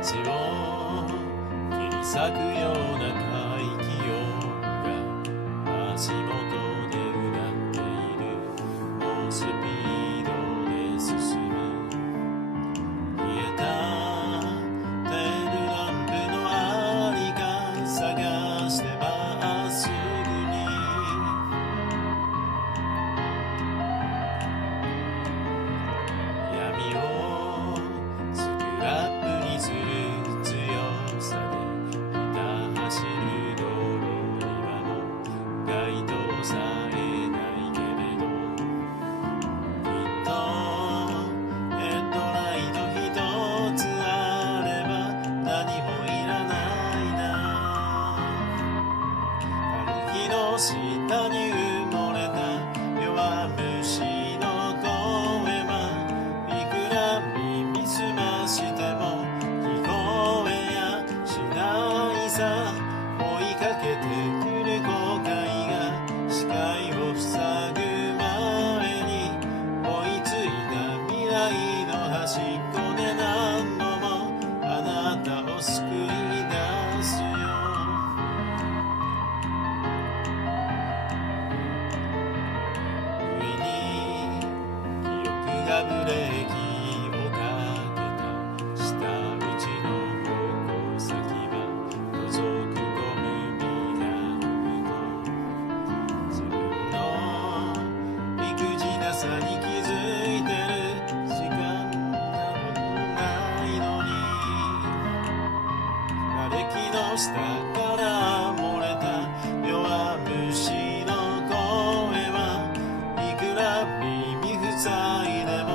街を切り裂くような怪奇音が足元でうなっている。猛スピードで進む。消えたテールランプのありか探してまっすぐに闇をスクラップにする強さでひた走る道路にはもう街灯さえないけれど、きっとヘッドライト一つあれば何もいらないな。歩きの下に埋もれた弱虫の声はいくら耳すましても聞こえやしないさ。追いかけてくる後悔が視界を塞ぐ前に追いついた未来の端っこで何度もあなたを救い出すよ。不意に記憶がブレーキをかけた下打ちの矛先は覗く込む未来と自分の理不尽なさに気づいてる時間などないのに、瓦礫の下から漏れた弱虫の声はいくら耳塞いでも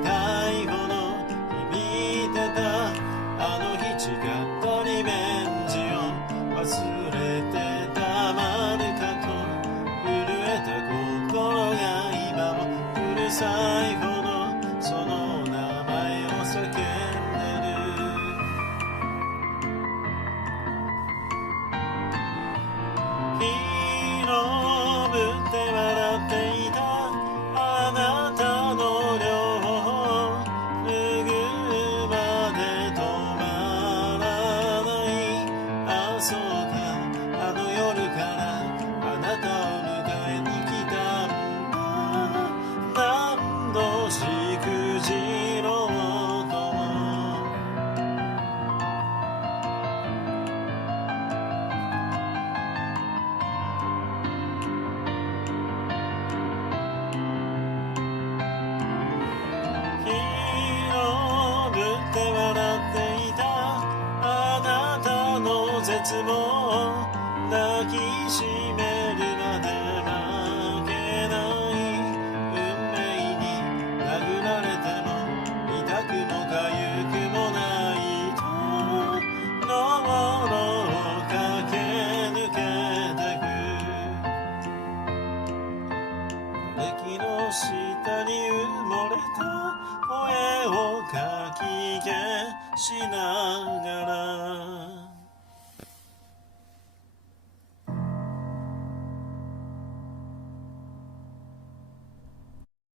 痛いほど響いてた。あの日誓ったリベンジを忘れてたまるかと震えた心が今もうるさいほどその名前を叫んでる。火のぶって笑っていたあなたの両方拭うまで止まらない。あ、そうか、あの夜からあなたを迎えに来たんだ。何度しくじろうとも広ぶって笑っていたあなたの絶望抱きしめるまで負けない運命に殴られても痛くもかゆくもないと道路を駆け抜けてく。瓦礫の下に埋もれた声をかき消しながら